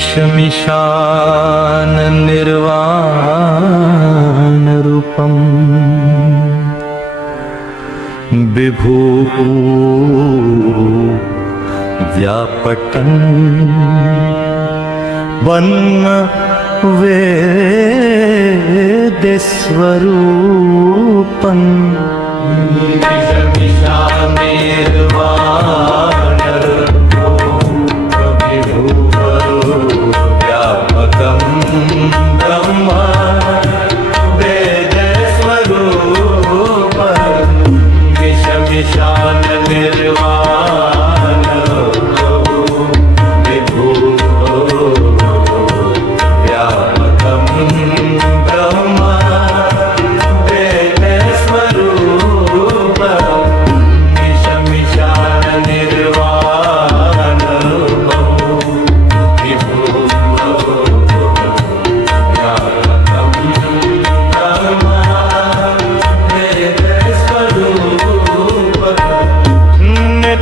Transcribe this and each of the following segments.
निशमिशान निर्वाण रूपम विभू व्यापटं वन्न वेदेस्वरूपं निशमिशान निर्वाण व्यापकं ब्रह्म वेदस्वरूपं निशमिशान निर्वाण विभु व्यापकं ब्रह्म वेदस्वरूपं निशमिशान निर्वाण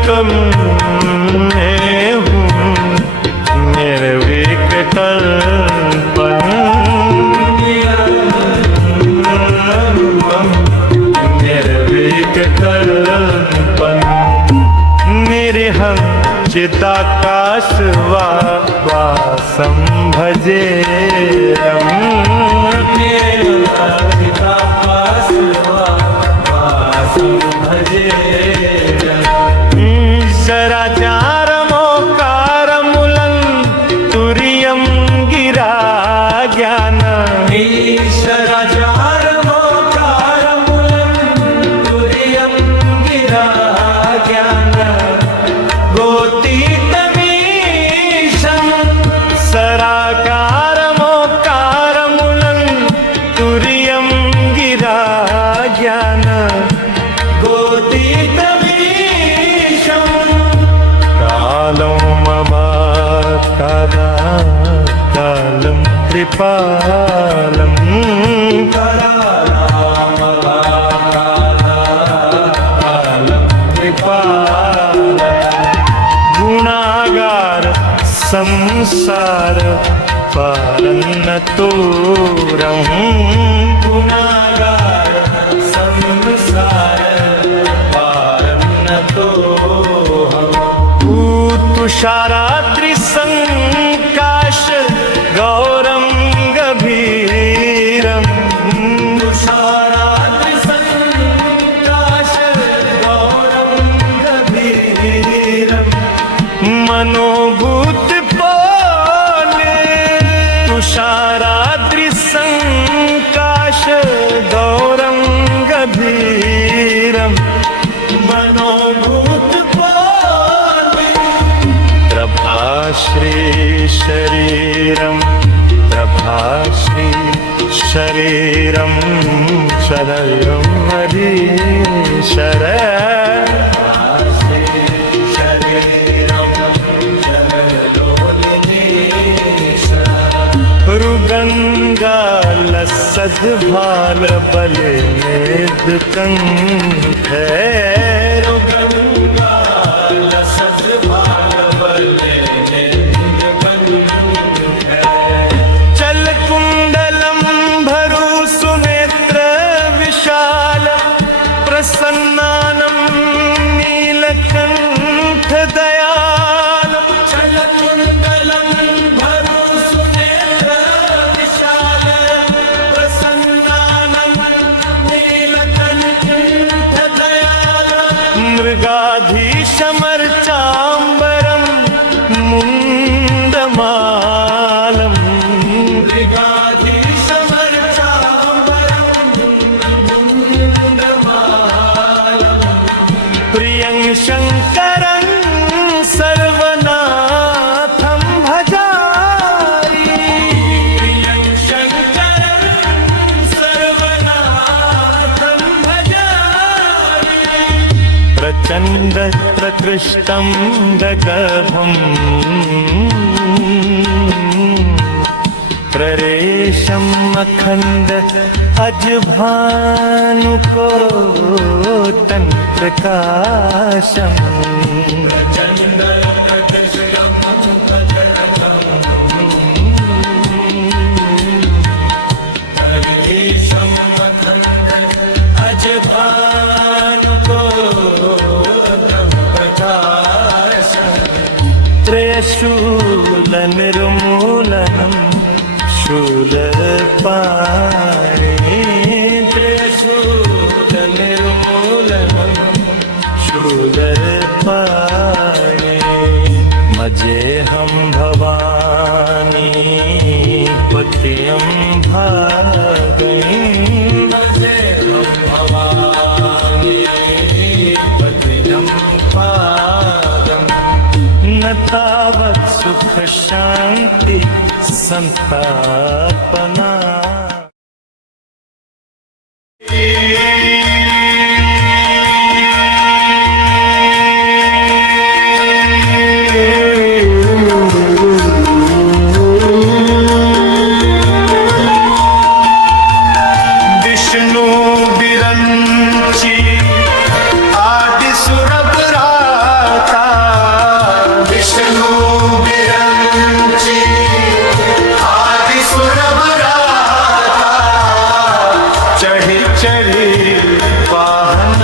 तुम मैं हूँ निर्विकल्पन निर्विकल्पन निरहं चिदाकाश वासं भजेयम् चिदाकाश वासं भजेयम् शराचारमोकारमुलं तुर्यं गिरा ज्ञान शराचारमोकारमुलं तुर्यं गिरा ज्ञान गोतीतमीशं सराकारमोकारमुलं तुर्यं गिरा ज्ञान कालं कृपालं कालं कृपालं गुणागार संसार पारन्नतोरं गुणागार संसार पारन्नतोऽहं तुषाराद्रिसङ्काश गौरं गभीरं तुषाराद्रिसङ्काश गौरं गभीरं मनोभूतपाले तुषाराद्रिसङ्काश गौरं गभीरं प्रभाश्री शरीरं प्रभाश्री शरीरं शरीरं हरीशर रुगंगालसद्भाल बले नेदकंठ प्रसन्नानं नीलकंठ दयाल चलकुंडलं भरुसुनेत्र विशाल प्रसन्नानं नीलकंठ दयाल मृगाधीशमर्चाम्बरं मुण्डमालं शंकरं सर्वनाथं भजामि प्रियं शंकरं सर्वनाथं भजामि प्रचंड प्रकृष्टं गगभं प्ररेशम् अखंड अजभानुकोटन प्रकाशम् निर्मूलनं शूलपाणे त्रिशूलनिर्मूलनं शूलपाणे मजेऽहं भवानी पत्यं भागैं मजेऽहं भवानी पत्यं भागं न तावत् सुख शान्ति संतापना। विष्णु विरंची आदि सुरभराता विष्णु विरंची आदि सुरभराता चढ़ी चढ़ी वाहन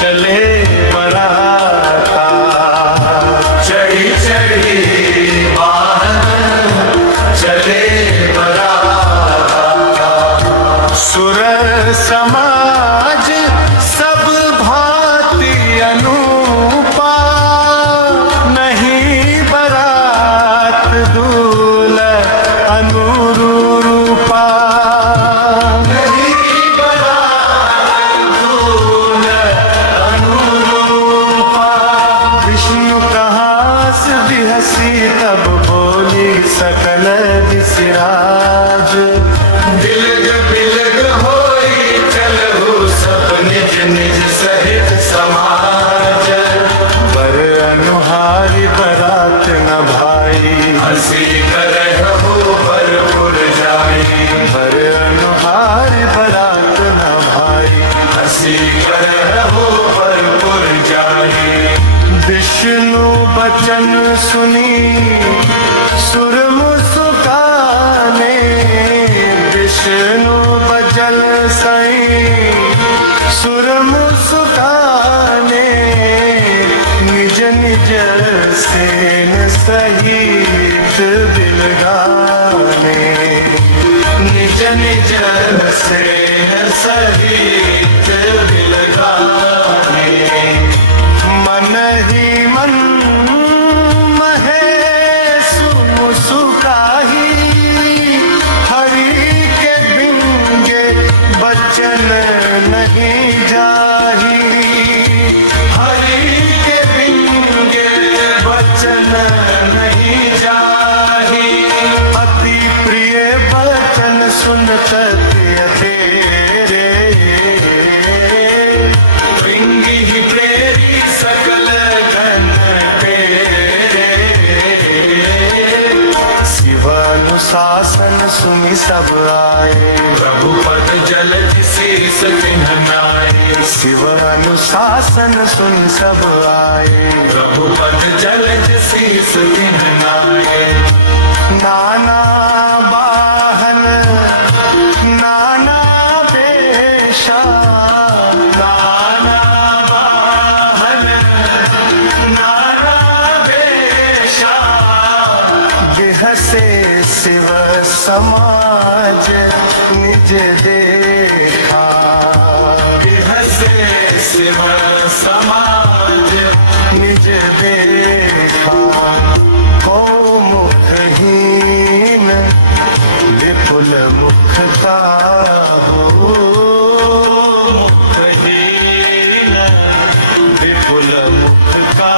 चले मराता चढ़ी चढ़ी वाहन चले मराता सुर समाज सब भांति अनूपा नहीं बरात दूल अनुरूपा नहीं बरात दूल अनुरूपा विष्णु कहास बिहसी तब बोली सकल दिसराज बिलग बिलग होई चलहु सब निज निज सहित समाज बर अनुहारी बरात न भाई हंसी करहु भरपुर जाई बर अनुहारी बरात न भाई हंसी करहु भरपुर जाई विष्णु बचन सुनी सुर मुस्काने विष्णु बजल सई सुर मुस्काने निज निज सेन सहित बिलगाने निज निज सेन सहित बिलगाने मन ही मन महेश मुस्काही हरि के बिंगे बचन नहीं जाही हरि के बिंगे बचन नहीं जाही अति प्रिय बचन सुनत तेरे बिंगी ही प्रेरी सकल गण तेरे शिवानुशासन सुमि सब आए प्रभु पद जल शीस चिन्हनाए शिव अनुशासन सुन सब आए प्रभु पद जल शीस चिन्हनाए नाना वाहन नाना वेशा नाना वाहन नाना वेशा बिहसे शिव समाज निज देखा बिहसे शिव समाज निज देखा को मुखहीन विपुल मुखता हो मुखहीन विपुल मुखता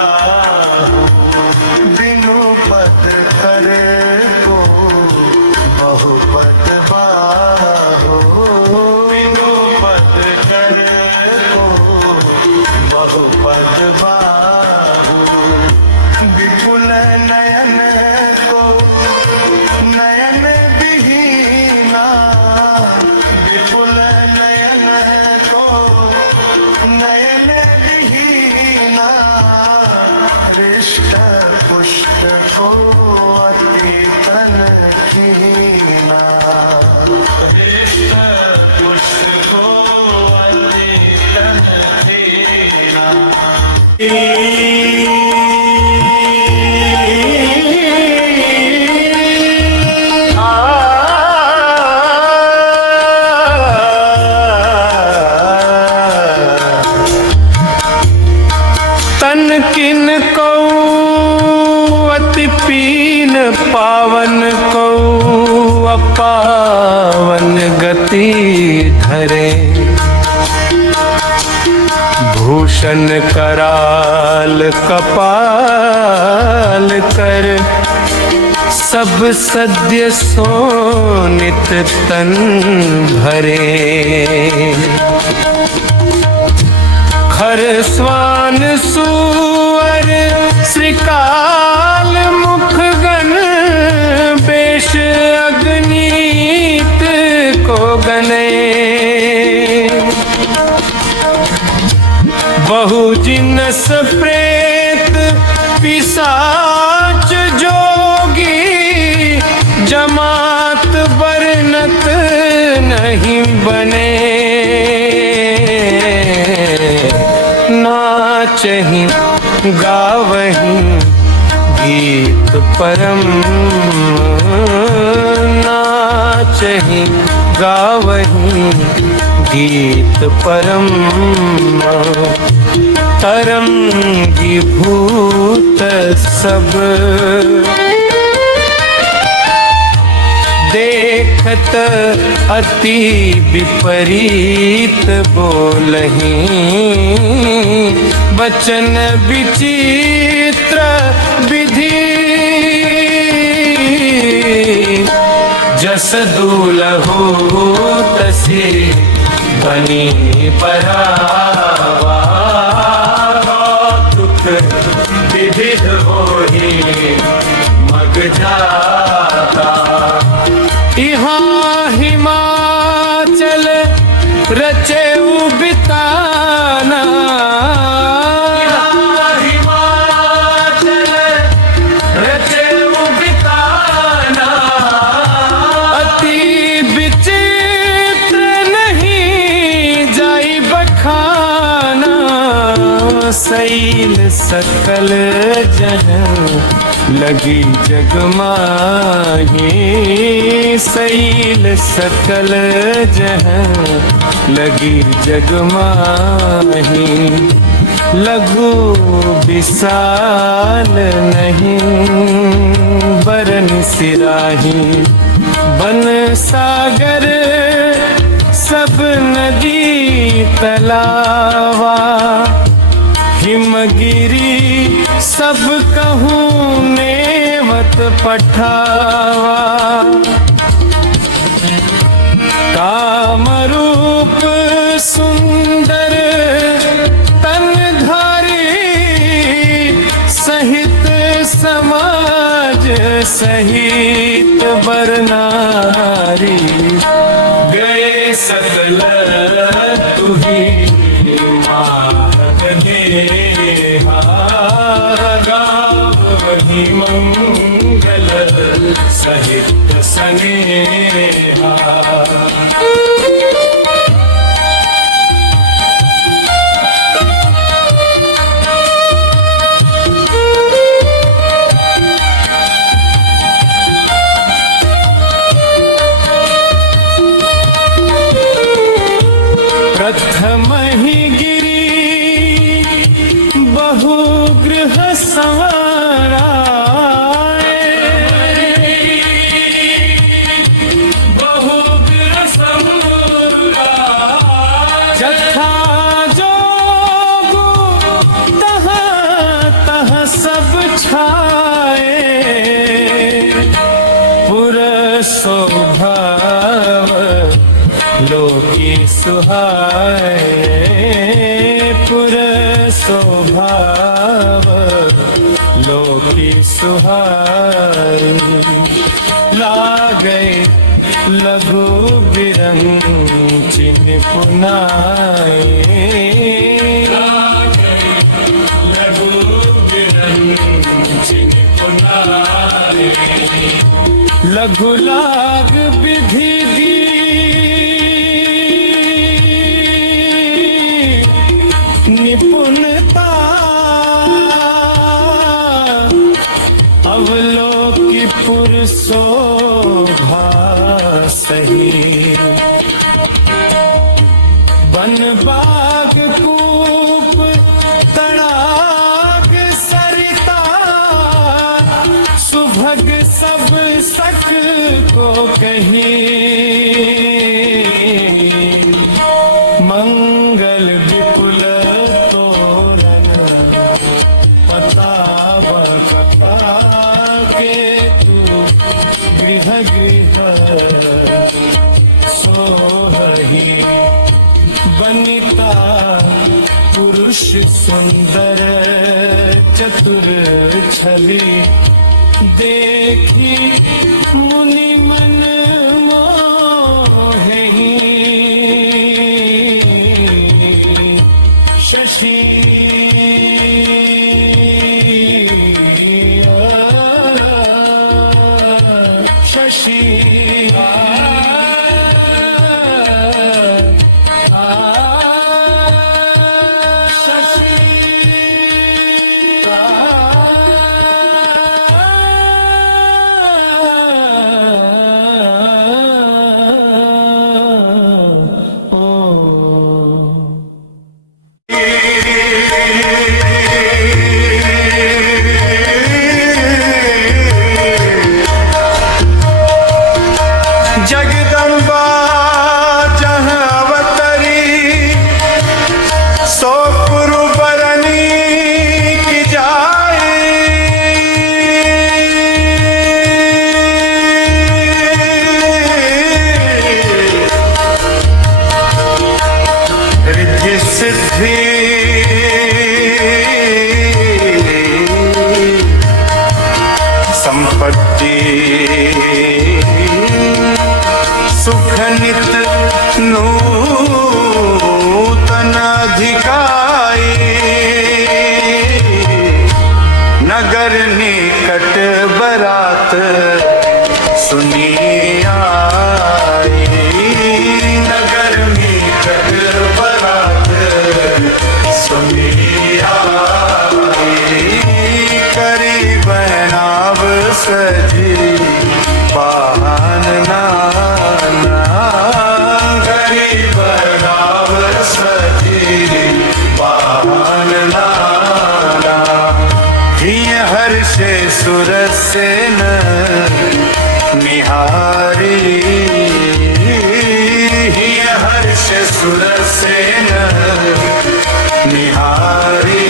हो बिनु पद कर को बहुपद बाहो बिनु पद कर को बहुपद बाहो विपुल नयन को नयन विहीना विपुल नयन को नयन विहीना हृष्ट पुष्ट को अति पावन को अपावन गति धरे, भूषण कराल कपाल कर, सब सद्य सोनित तन भरे। खर स्वान सुअर श्रीकाल मुख गण, बेश अग्नीत को गने। बहु जिनस प्रेत पिशाच जोगी, जमात बरनत नहीं बने। नाचहि गावहि गीत परम, नाचहि गावहि गीत परम। तरंगीभूत सब देखत अति विपरीत बोलहि, बचन विचित्र विधि। जस दूलहु तसी बनी परावा, दुख विविध होहि मग जाता। यहाँ हिमाचल रचे बिताना, हिमाचल रचे बिताना। अति विचित्र नहीं जाई बखाना, शैल सकल जन लगी जगमाही। शैल सकल जहाँ लगी जगमाही, लघु विशाल नहीं बरन सिराही। बन सागर सब नदी तलावा, हिमगिरी सब कहूँ नेवत पठावा। कामरूप सुंदर तनधारी, सहित समाज सहित बरनारी। गए सकल तुही मार्ग देहा, गावहि मंगल सहित सनेहा। प्रथम ही गिरी बहुगृह संवारा, बहुगृह संवारा। जथा जोगु तहाँ तहाँ सब छाए, पुर स्वभाव लोकी सुहाए। पुर स्वभाव लोकी सुहाए। लागे लघु बिरंचि निपुनाए, लघु बिरंचि निपुनाए। लघु लाग विधि निपुणता, अवलोकि पुरशोभा सही। वन बाग कूप तड़ाग सरिता, सुभग सब सब सक को कहीं मंगल विपुल तोरण पताव कथा के तू गृह गृह सोहही बनिता पुरुष सुंदर चतुर छवि देखी मुनि मन मोहि शशि शशि जगदम्बा जहाँ अवतरी सो पुरु बरनी की जाए रिद्धि सिद्धि संपत्ति सुख नित नूतन अधिकाई नगर निकट बरात सुनी आई नगर निकट बरात सुनी आई करी बनाव सजी पाहन नाना गरीब नाव सजी पाहन नाना हिय हर्षे सुरसेन निहारी हिय हर्षे सुरसेन निहारी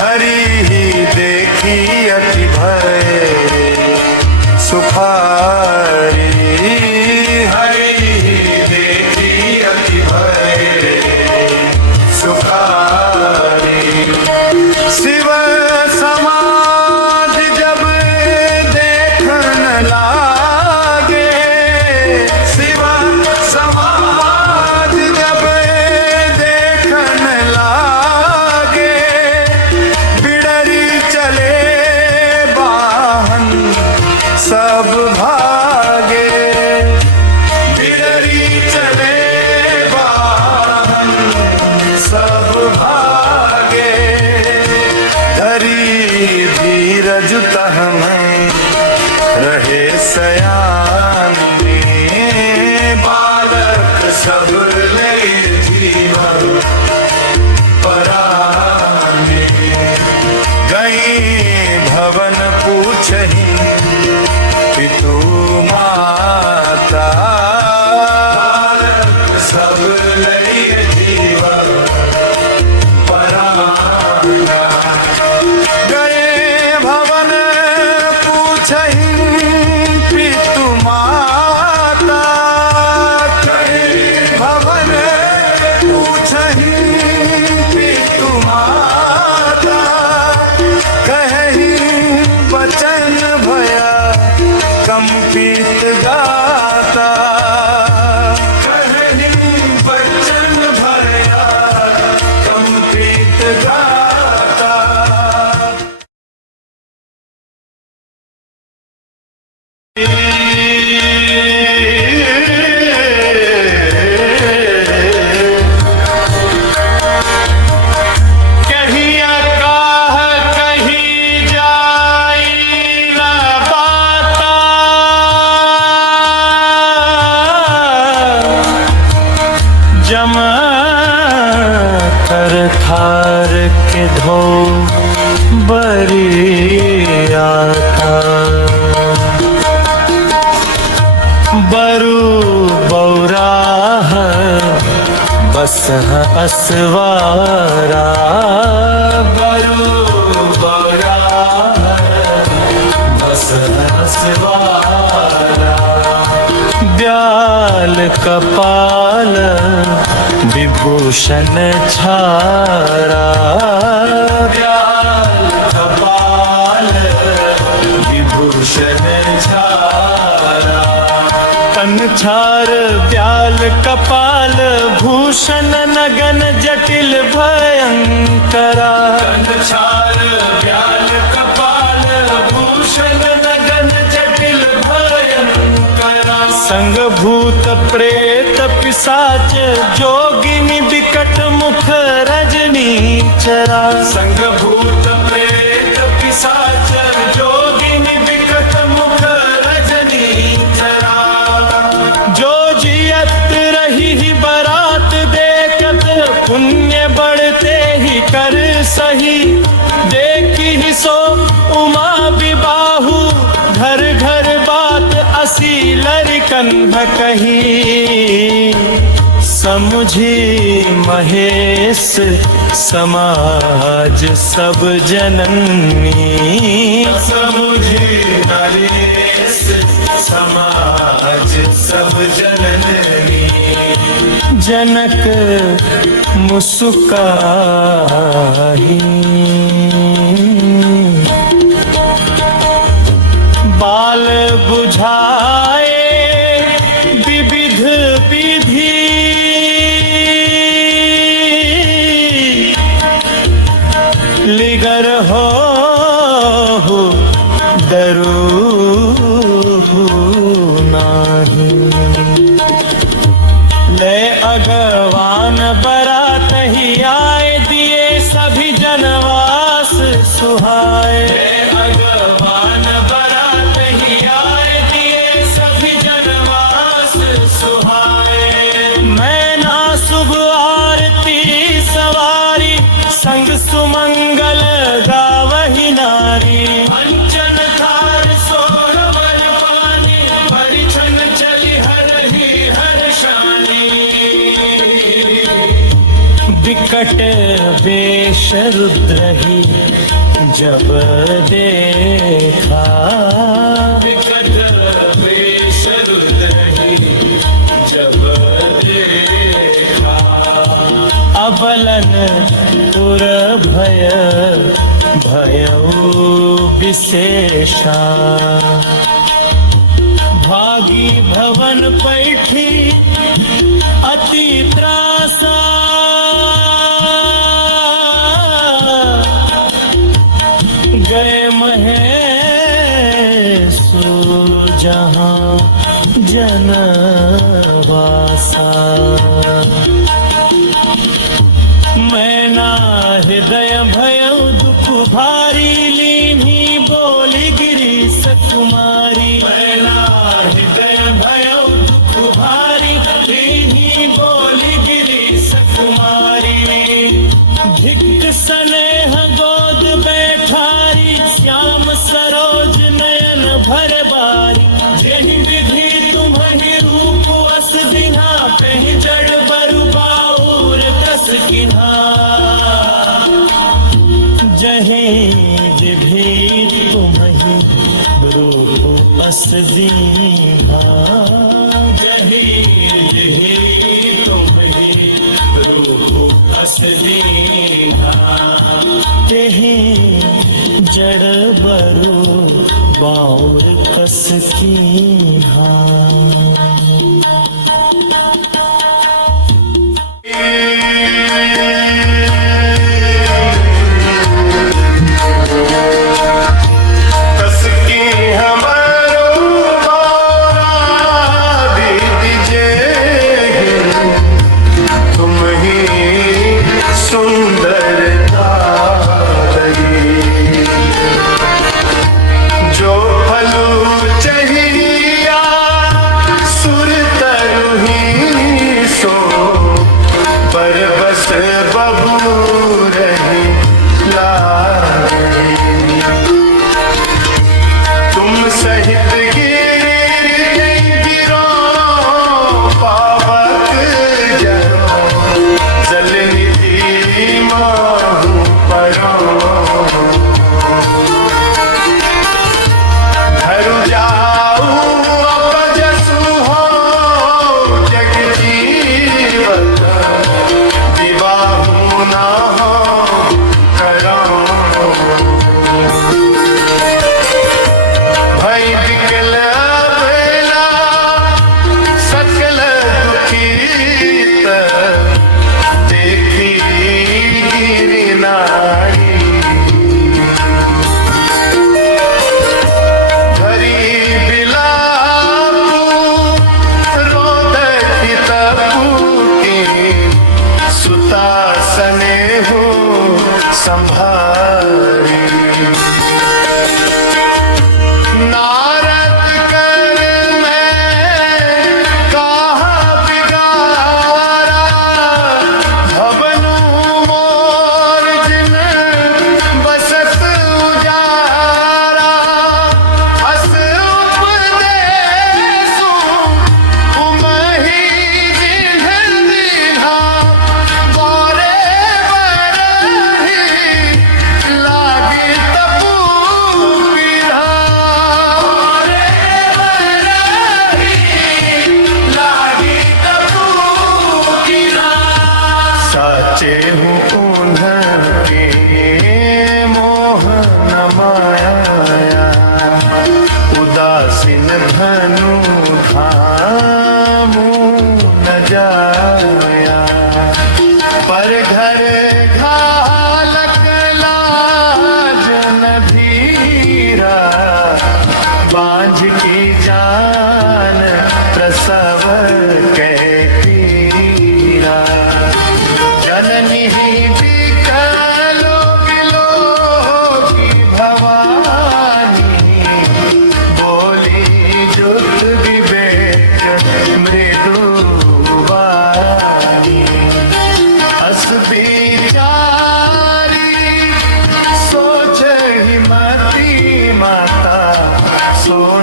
हरि ही देखी अति भय सुखारी हरि देखी अति भय सुखारी शिव समाज जब देखन लागे शिव समाज जब देखन लागे बिडरी चले बाहन सब भागे बिडरी चले वाहन सब भागे धरी धीरज तह में रहे सयान बालक सब ले जीवन पराने गई भवन पूछही पितु माता सब लई जीवन पराना गए भवन पूछही पितु माता गए भवन पूछही पितु माता कहीं बचन भया कंपित गाता कहीं बचन भया कंपित गाता कहिया काह कही जाई ना बाता जम कर थार के धो बरी आता बरु बौराह बस असवारा, बरु बौराह बस असवारा। ब्याल कपाल विभूषण छारा, ब्याल कपाल विभूषण छारा। तन छार ब्याल कपाल भूषण नगन जटिल भयंकरा, तन छार ब्याल कपाल भूषण नगन जटिल भयंकरा। संग भूत प्रेत पिशाच जोगिनी विकट मुख रजनी चरा, संग भूत प्रेत पिशाच जोगिनी विकट मुख रजनी चरा। जो जियत रही बरात देखत पुण्य बढ़ते ही कर सही, देखी ही सो उमा विबाहु घर घर बात असी लरिकन कही। समुझी महेश समाज सब जननी, समुझी नरेश समाज सब जननी। जनक मुस्काही बाल बुझाए विविध विधि, लिगर हो डरू नाही। ले अगवान बरात ही आए दिए सभी जनवास सुहाए, अगवान बरात ही आए दिए सभी जनवास सुहाए। मैं ना शुभ आरती सवारी संग सुमंगल गावही नारी। अंचन थार सोरवर पानी परिछन चली हरही हर्षानी। विकट वेश रुद्रही जब देखा, विकट वेश रुद्रही जब देखा। अबलन तुर भय भयउ विशेषा, भागी भवन पैठी अति त्रासा। गए महेशु जहाँ जनवासा। मैना हृदय भयउ दुख भारी लीन्ही बोली गिरी सकुमारी। मैना हृदय भयउ दुख भारी लीन्ही बोली गिरी सकुमारी। धिक स्नेह गोद बैठारी श्याम सरोज नयन भर बारी। जेहि विधि तुम्हि रूप अस दिन्हा कहीं जड़ बरु बाउर कस किन्हा। जहि विधि तुम्हि रूप अस दीन्हा, जहि विधि तुम्हि रूप अस दीन्हा। तेहि जड़ बरु बाउर कस कीन्हा। बस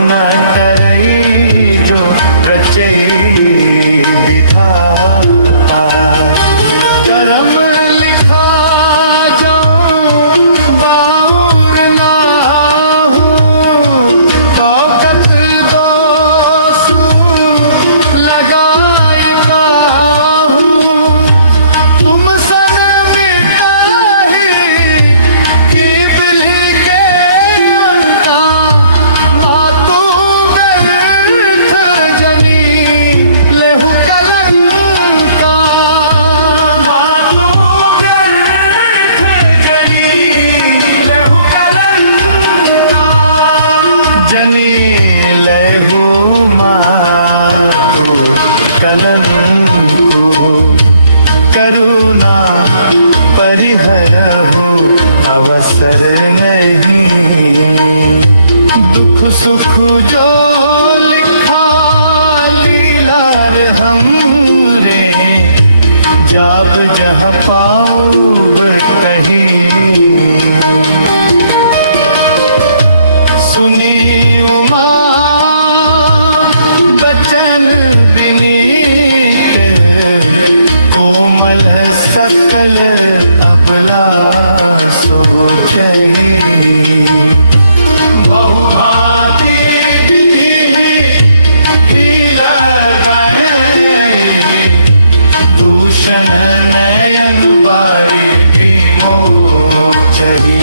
न करई जो रचई विधाता। करम लिखा जाऊं बाउर ना हूँ, तौकत दोसू लगाई का हूँ। तुम सन मिटाही की बिल्ही के अंता, मातू व्यर्थ जनी लेहु कलंका। मातू व्यर्थ जनी लेहु कलंका। जनी लेहु मातू कलंको, करुणा परिहरहु अवसर नहीं। दुख सुख जो लिखा लीलार हमरे, जाब जह पाऊब कहीं। सुनी उमा बचन विनीत, कोमल सकल अबला सोचही। बहुभांति विधि ही लगाए, दूषण नयन बारी भी मोचही।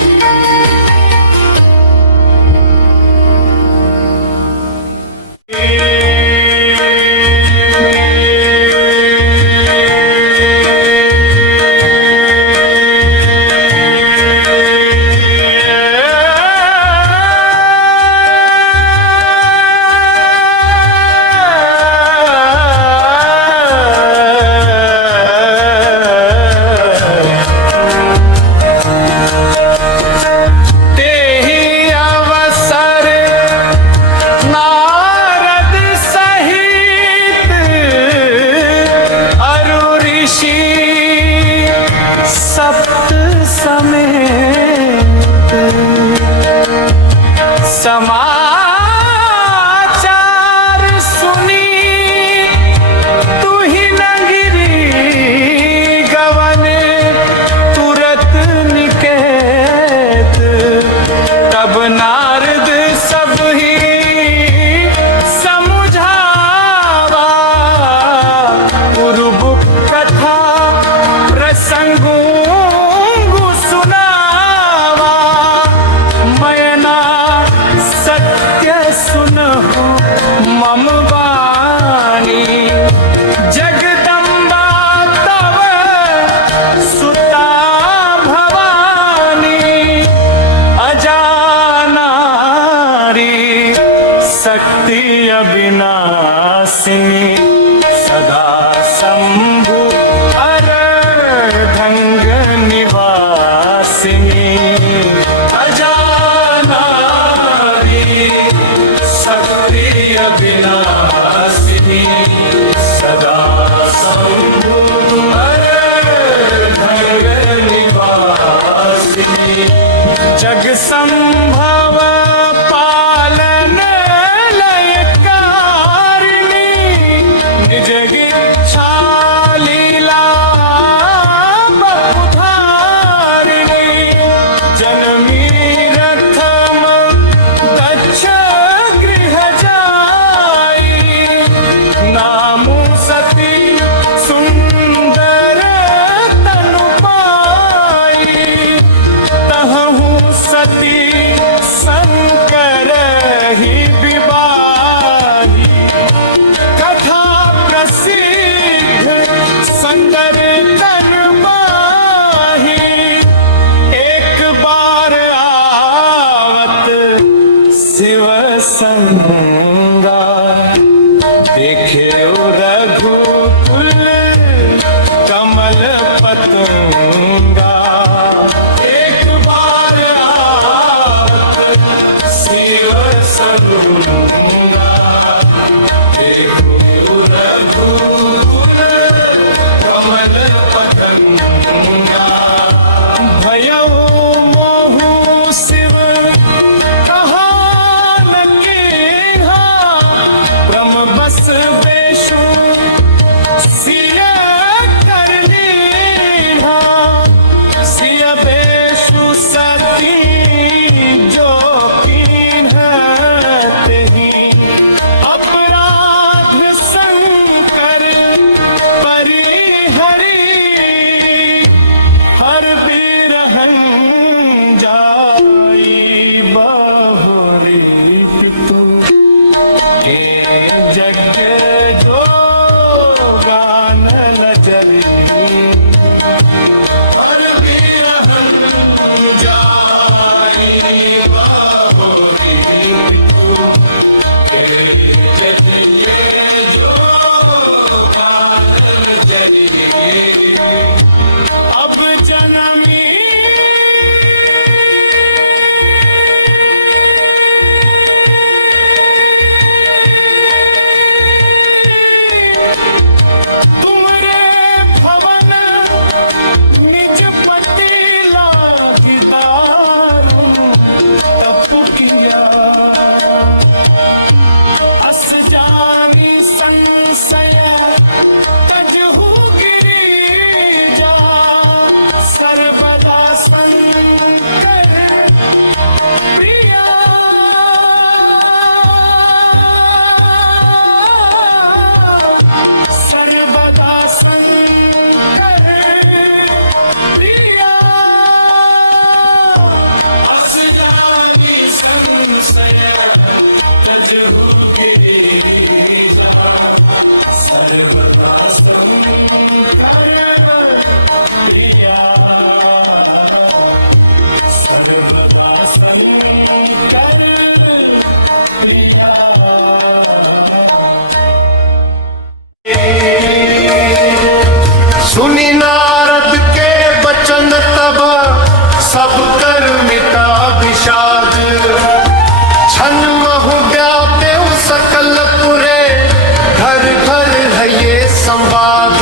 तेहि अवसर नारद सहित अरु ऋषि सप्त समेत, समाचार सुनी तुहि नगरी गवन तुरत निकेत। तब नारद सब ही समुझावा, पूर्व कथा प्रसंगु सुनावा। मयना सत्य सुनहु मम वाणी, जगदम्बा तव सुता भवानी। अजानारी शक्ति अविनाशिनी, सदा शंभु अर्धंग निवासिनी। अजानारी शक्ति अविनाशिनी, सदा शंभु अर्धंग निवासिनी। जग संभव पालन लयकारिणी, निज इच्छा लीला बहुधारिणी। जनमी रथम दक्ष गृह जाई, नामु सती सुंदर तनु पाई। तहु सती शंकर ही विवाही, कथा प्रसिद्ध सुंदर तन माही। एक बार आवत शिव संगा, देखे रघुकुल कमल पतंगा। एक बार आवत शिव संगा, देखो रघुकुल कमल पतंगा। भयउ मोहु शिव कहा न के बचहु गिरिजा सर्वदा शंकर प्रिया सर्वदा शंकर प्रिया। सुनी नारद के वचन तब सब कर मिटा विषाद, क्षण महु व्यापे सकल पुरे घर घर है ये संवाद।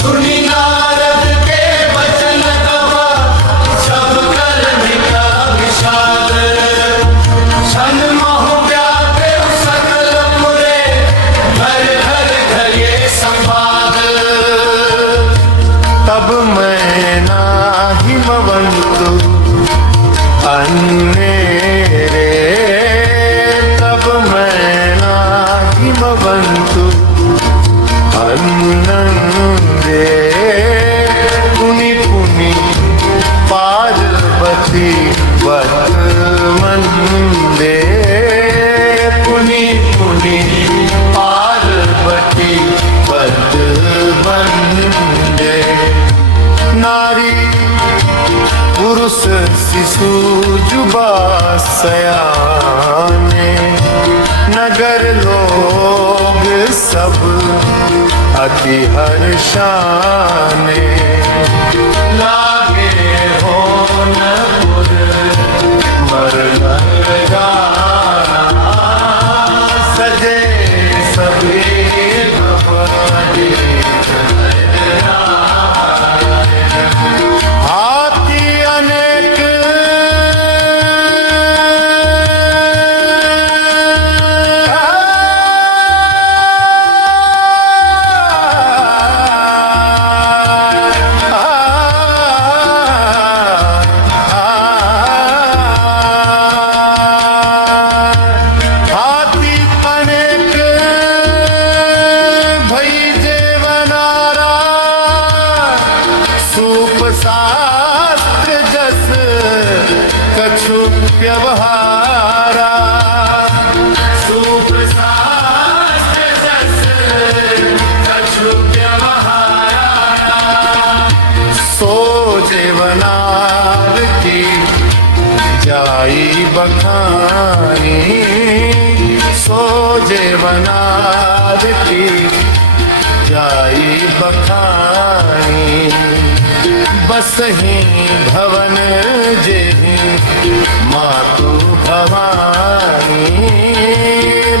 सुनी नारद के वचन तब सब कर मिटा विषाद, क्षण महु व्यापे सकल पुरे घर घर है ये संवाद। तब मैं नाही मवंतु अन्नेरे, तब मैं नाही मवंतु अन्नंदे। पुनि पुनि पार्वती वत मंदे, पुनि पुनि पार्वती वत मंदे। नारी पुरुष शिशु जुबा सयाने, नगर लोग सब अति हर्षाने। लागे हो न पुर मरन गाना, सजे सभी भवानी हाथी अनेक हाथी अनेक भई देवनारा, सूप शास्त्र जस कछु व्यवहारा। सूप शास्त्र जस कछु व्यवहारा, सो देवनार की जाई बखानी, सो देवनार की जाई बखानी। बसहि भवन जेहि मातु भवानी,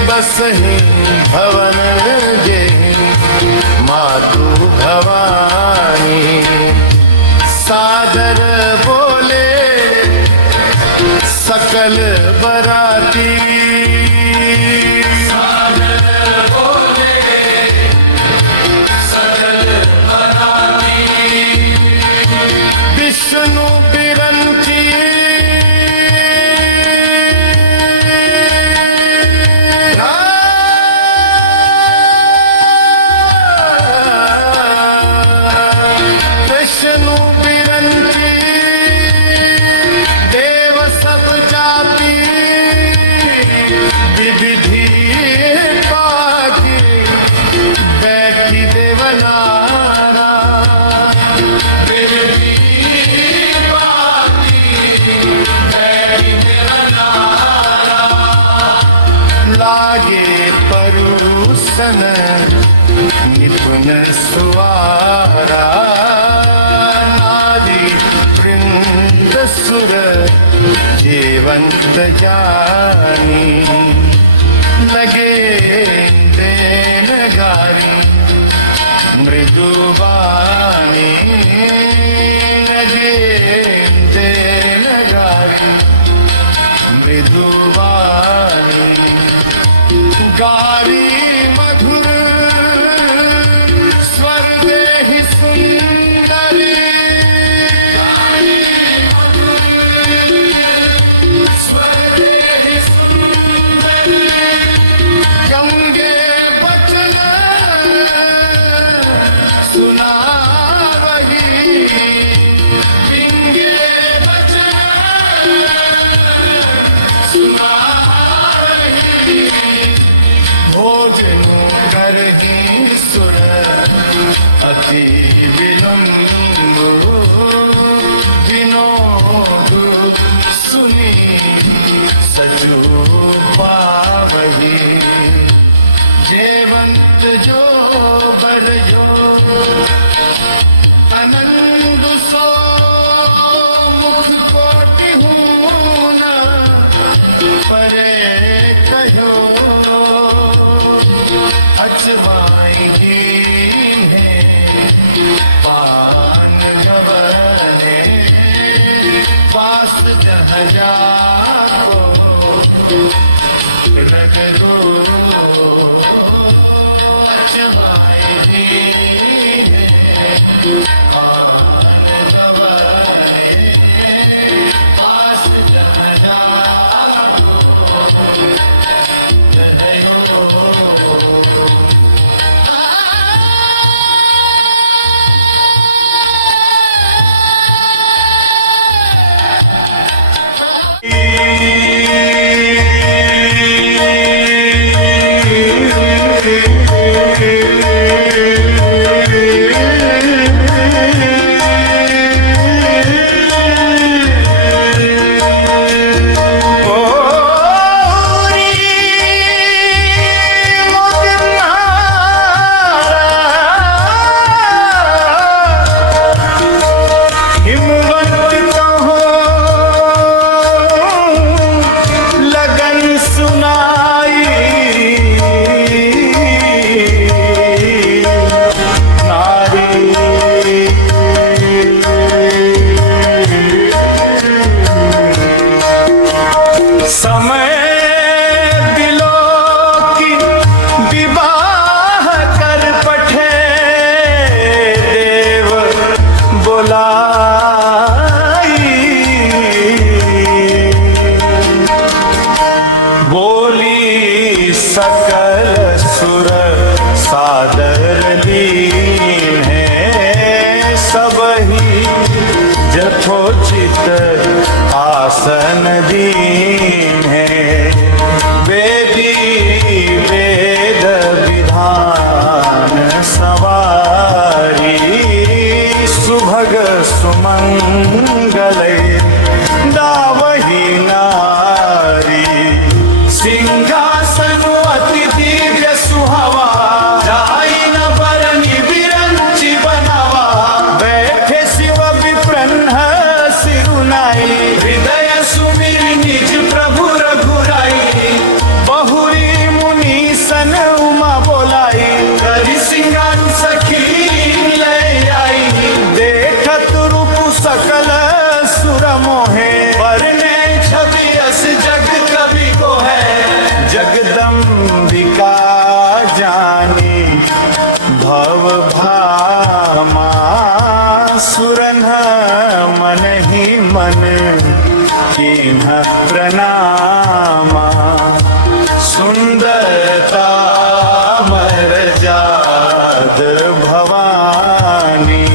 बसहि भवन जेहि मातु भवानी। सादर बोले सकल बराती, विष्णु बिरंची विष्णु बिरंची देव सब जाति विविधि पाती बैठी देवनारा। लागे परुसन निपुण सुवारा, नारी वृंद सुर जीवंत जानी। लगे देन गारी मृदुबानी, लगे देन गारी मृदुबानी। गारी मधुर स्वर देहि सुंदरी, स्वर देहि सुंदरी। भोजनु करही सुर अति विलंब विनोद सुनी सजो पावही जेवंत जो बल जो आनंद सो मुख कोटि हूँ न परे कहो अचवाएंगी है पान गवने पास जहाँ जाको रख दो अचवाएंगी है पान गवने पास जहाँ जाको समय दिलों की विवाह कर पठे देव बोलाई बोली सकल सुर सादर लीन है सब ही यथोचित आसन दीन है वेदी वेद विधान सवारी सुभग सुमंगल दावही नारी सिंहासन अति दिव्य सुहवा जाई न बरनी बिरंची बनावा बैठे शिव विप्रन्न सिरुनाई हृदय सुमिर निज प्रभु रघुराई बहुरी मुनि सन उमा बोलाई करी सिंगार सखी ले आई देखत रूप सकल सुर मोहे वरने छवि अस जग कवि को है जगदम्बिका जानी भव भामा सुरन मन ही मन किन्ह प्रणामा सुंदरता मरजाद भवानी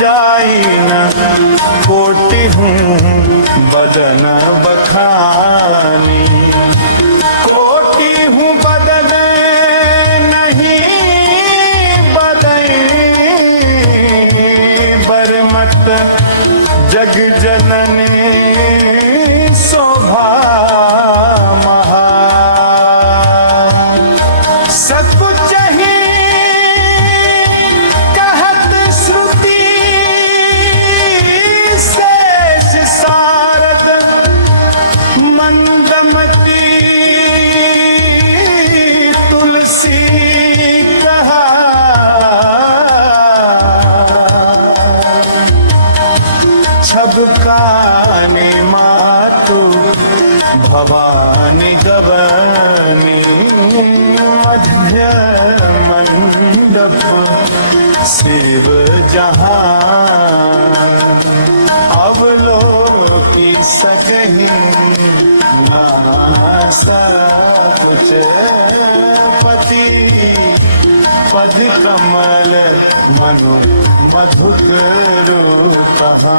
जाई न कोटि हूँ बदन बखानी कोटि हूँ बदन नहीं बदई बरमत जग जननी शोभा महा सकुच ही कहत श्रुति शेष सारद मंदमती तुलसी कहा छबकाने मातु भवानी गवनी मध्य मंडप शिव जहां अवलोकी सकही ना सकुच पति पद कमल मनु मधुक रूपहा